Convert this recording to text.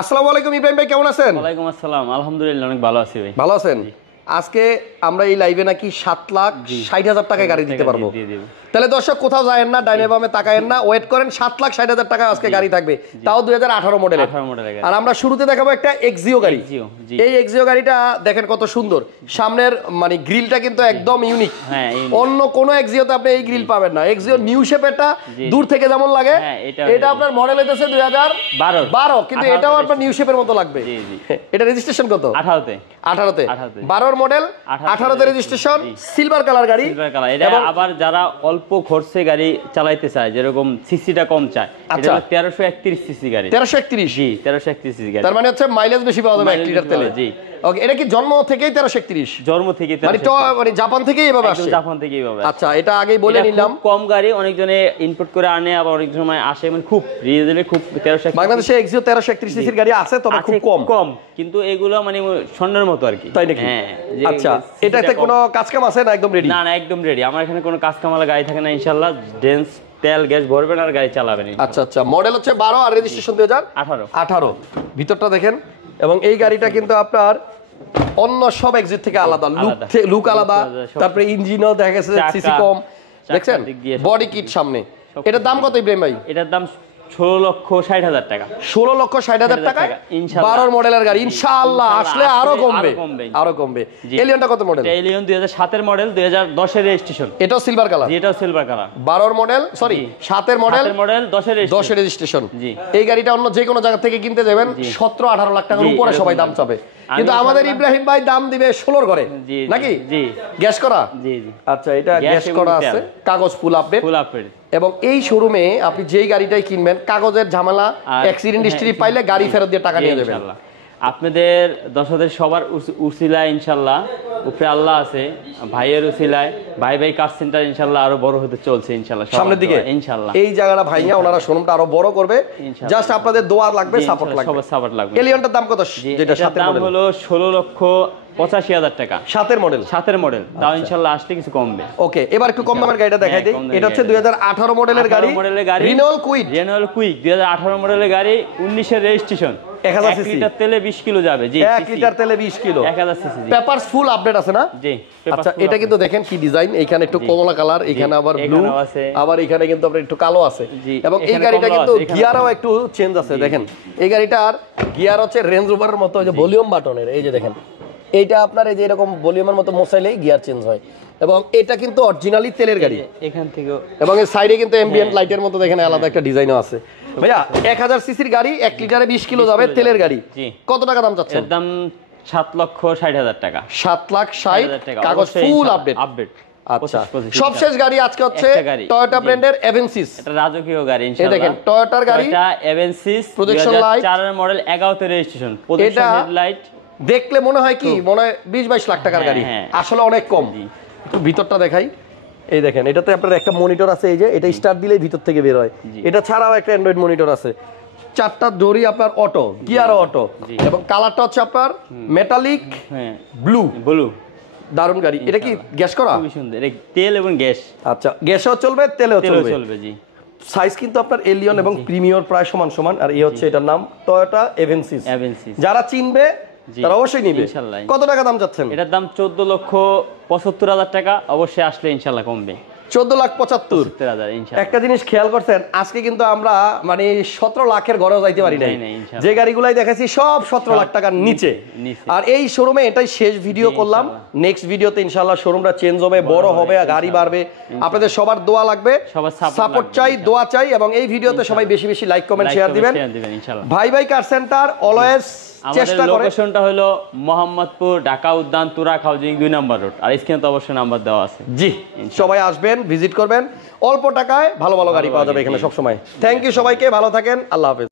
আসসালামু আলাইকুম ইব্রাহিম ভাই, কেমন আছেন? ওয়ালাইকুম আসসালাম, আলহামদুলিল্লাহ অনেক ভালো আছি ভাই। ভালো আছেন? আজকে আমরা এই লাইভে নাকি 7,60,000 টাকায় গাড়ি দিতে পারবো। তাহলে দর্শক কোথাও যায়েন না, ডাইনে বামে তাকায়েন না, ওয়েট করেন। 7,60,000 টাকা আজকে গাড়ি থাকবে, তাও 2018 মডেলের। আর আমরা শুরুতে দেখাবো একটা এক্সিও গাড়ি। এই এক্সিও গাড়িটা দেখেন কত সুন্দর, সামনের মানে গ্রিলটা কিন্তু একদম ইউনিক। অন্য কোনো এক্সিওতে আপনি এই গ্রিল পাবেন না। এক্সিও নিউ শেপেরটা দূর থেকে যেমন লাগে, এটা আপনার মডেল হইতেছে 2012, কিন্তু এটাও আপনার নিউ শেপের মতো লাগবে। এটা রেজিস্ট্রেশন কত? 18তে 12 মডেল, 18তে রেজিস্ট্রেশন, সিলভার কালার গাড়ি। এটা আবার যারা অল্প খরচে গাড়ি চালাইতে চায়, যেরকম সিসিটা কম চায়, এটা 1331 সিসি গাড়ি। 1331? জি, 1331 সিসি গাড়ি। তার মানে হচ্ছে মাইলেজ বেশি পাওয়া যাবে 1 লিটার তেলে। জি ওকে। এটা কি জন্ম থেকেই 1331? জন্ম থেকেই, মানে জাপান থেকেই এভাবে আসে? জাপান থেকেই এভাবে। আচ্ছা, এটা আগেই বলে নিলাম। কম গাড়ি অনেকজনে ইম্পোর্ট করে আনে, আবার অনেক সময় আসে, মানে খুব রিজনেবল। খুব 1331 বাংলাদেশে এক্সিও 1331 সিসির গাড়ি আছে, তবে খুব কম, কিন্তু এগুলো মানে স্বর্ণের মতো আর কি। তাই নাকি? হ্যাঁ। আচ্ছা, এটাতে কোনো কাজ কাম আছে না? একদম রেডি? না, একদম রেডি। আমার এখানে কোনো কাজ কামালা গাড়ি থাকে না ইনশাআল্লাহ। ডেন্স তেল গ্যাস ভরবেন আর গাড়ি চালাবেন। আচ্ছা, মডেল হচ্ছে 12 আর রেজিস্ট্রেশন 2018। ভিতরটা দেখেন। এবং এই গাড়িটা কিন্তু আপনার অন্য সব এক্সিট থেকে আলাদা, লুক আলাদা। তারপরে ইঞ্জিনও দেখা গেছে সিসি কম, দেখছেন? বডি কিট সামনে। এটার দাম কত ইব্রাহিম ভাই? এটার দাম 16,60,000 টাকা। 16,60,000 টাকা 12 মডেলের গাড়ি। ইনশাআল্লাহ আসলে আরো কমবে। এলিয়নটা কত মডেল? এলিয়ন 2007 এর মডেল, 2010 এর রেজিস্ট্রেশন। এটাও সিলভার কালার? জি, এটাও সিলভার কালার। 12 মডেল, সরি 7 এর মডেল, 10 এর রেজিস্ট্রেশন। জি। এই গাড়িটা অন্য যে কোনো জায়গা থেকে কিনতে যাবেন 17-18 লাখ টাকার উপরে সবাই দাম চাবে, কিন্তু আমাদের ইব্রাহিম ভাই দাম দিবে 16 করে নাকি? জি। গ্যাস করা? জি। আচ্ছা, এটা গ্যাস করা আছে, কাগজ ফুল আপডেট। এবং এই শোরুমে আপনি যেই গাড়িটাই কিনবেন, কাগজের ঝামেলা, অ্যাক্সিডেন্ট হিস্ট্রি পাইলে গাড়ি ফেরত দিয়ে টাকা নিয়ে যাবেন। আপনাদের দর্শকদের সবার উসিলায় ইনশাআল্লাহ, উপরে আল্লাহ আছে, ভাইয়ের উসিলায় ভাই কার সেন্টার ইনশাআল্লাহ আরো বড় হতে চলছে ইনশাআল্লাহ, সামনের দিকে ইনশাআল্লাহ। এই জায়গাটা ভাইয়া ওনারা শোরুমটা আরো বড় করবে। জাস্ট আপনাদের দোয়া লাগবে, সাপোর্ট লাগবে, সবার সাপোর্ট লাগবে। এলিয়নটার দাম কত? যেটা 7 এর মডেল, দাম হলো 16,85,000 টাকা। 7 এর মডেল, তাও ইনশাআল্লাহ আসলে কিছু কমবে। ওকে, এবার একটু কম দামের গাড়িটা দেখাই দেই। এটা হচ্ছে 2018 মডেলের গাড়ি, রিনোল কুইক 2018 মডেলের গাড়ি, 19 এর রেজিস্ট্রেশন। 1 লিটার তেলে 20 কিলো যাবে। জি, 1 লিটার তেলে 20 kilo, 1000 CC. Papers full update আছে না? জি। আচ্ছা, এটা কিন্তু দেখেন কি ডিজাইন, এখানে একটু কমলা কালার, এখানে আবার ব্লু, আবার এখানে কিন্তু আপনার একটু কালো আছে। এবং এই গাড়িটা কিন্তু গিয়ারও একটু চেঞ্জ আছে। দেখেন এই গাড়িটার গিয়ার হচ্ছে রেঞ্জ রোভারের মতো, ওই যে ভলিউম বাটনের, এই যে দেখেন এইটা আপনার এই যে এরকম ভলিউমের মতো মোছাইলেই গিয়ার চেঞ্জ হয়। এবং এটা কিন্তু অরিজিনালি তেলের গাড়ি এখান থেকে। এবং এর সাইডে কিন্তু অ্যাম্বিয়েন্ট লাইটের মতো দেখেন আলাদা একটা ডিজাইনও আছে। ভাইয়া 1000 সিসির গাড়ি, 1 লিটারে 20 কিলো যাবে, তেলের গাড়ি। কত টাকা দাম চাচ্ছেন? এর দাম 7,60,000 টাকা। 7,60,000, কাগজ ফুল আপডেট। আচ্ছা, সবশেষ গাড়ি আজকে হচ্ছে টয়োটা ব্র্যান্ডের এভেন্সিস। এটা রাজকীয় গাড়ি ইনশাআল্লাহ। এই দেখেন টয়োটার গাড়ি, এটা এভেন্সিস, প্রজেকশন লাইট, 2004 এর মডেল, 11তে রেজিস্ট্রেশন। প্রজেকশন হেডলাইট দেখলে মনে হয় কি, মনে হয় 20-22 লাখ টাকার গাড়ি, আসলে অনেক কম। ভিতরটা দেখাই, এই দেখেন এটাতে আপনার একটা মনিটর আছে, এই যে এটা স্টার্ট দিলেই ভিতর থেকে বের হয়। এটা ছাড়াও একটা অ্যান্ড্রয়েড মনিটর আছে। 4টা দড়ি আপনার অটো, গিয়ারও অটো, এবং কালারটা হচ্ছে আপনার মেটালিক ব্লু। দারুণ গাড়ি। এটা কি গ্যাস করা? খুবই সুন্দর, তেল এবং গ্যাস। আচ্ছা, গ্যাসও চলবে, তেলেও চলবে। জি। সাইজ কিন্তু আপনার এলিয়ন এবং প্রিমিয়র প্রায় সমান। আর এই হচ্ছে এটার নাম টয়োটা এভেন্সিস। যারা চিনবে তারা অবশ্যই নিবে। কত টাকা দাম চাচ্ছেন? এটার দাম 14,75,000 টাকা। অবশ্যই আসলে ইনশাআল্লাহ কমবে। 14,75,000। একটা জিনিস খেয়াল করছেন, আজকে কিন্তু আমরা মানে 17 লাখের ঘরেও যাইতে পারি নাই। যে গাড়িগুলাই দেখাচ্ছি সব 17 লাখ টাকার নিচে। আর এই শোরুমে এটাই শেষ ভিডিও করলাম। নেক্সট ভিডিওতে ইনশাআল্লাহ শোরুমটা চেঞ্জ হবে, বড় হবে, গাড়ি বাড়বে। আপনাদের সবার দোয়া লাগবে, সাপোর্ট চাই, দোয়া চাই। এবং এই ভিডিওতে সবাই বেশি বেশি লাইক, কমেন্ট, শেয়ার দিবেন। ভাই কার সেন্টার অলওয়েজ চেষ্টা করে। লোকেশনটা হলো মোহাম্মদপুর, ঢাকা উদ্যান, তুরাগ হাউজিং 2 নম্বর রোড। আর স্ক্রিনে তো অবশ্যই নাম্বার দেওয়া আছে। জি, সবাই আসবেন, ভিজিট করবেন। অল্প টাকায় ভালো গাড়ি পাওয়া যাবে এখানে সবসময়। থ্যাংক ইউ সবাইকে, ভালো থাকেন, আল্লাহ হাফেজ।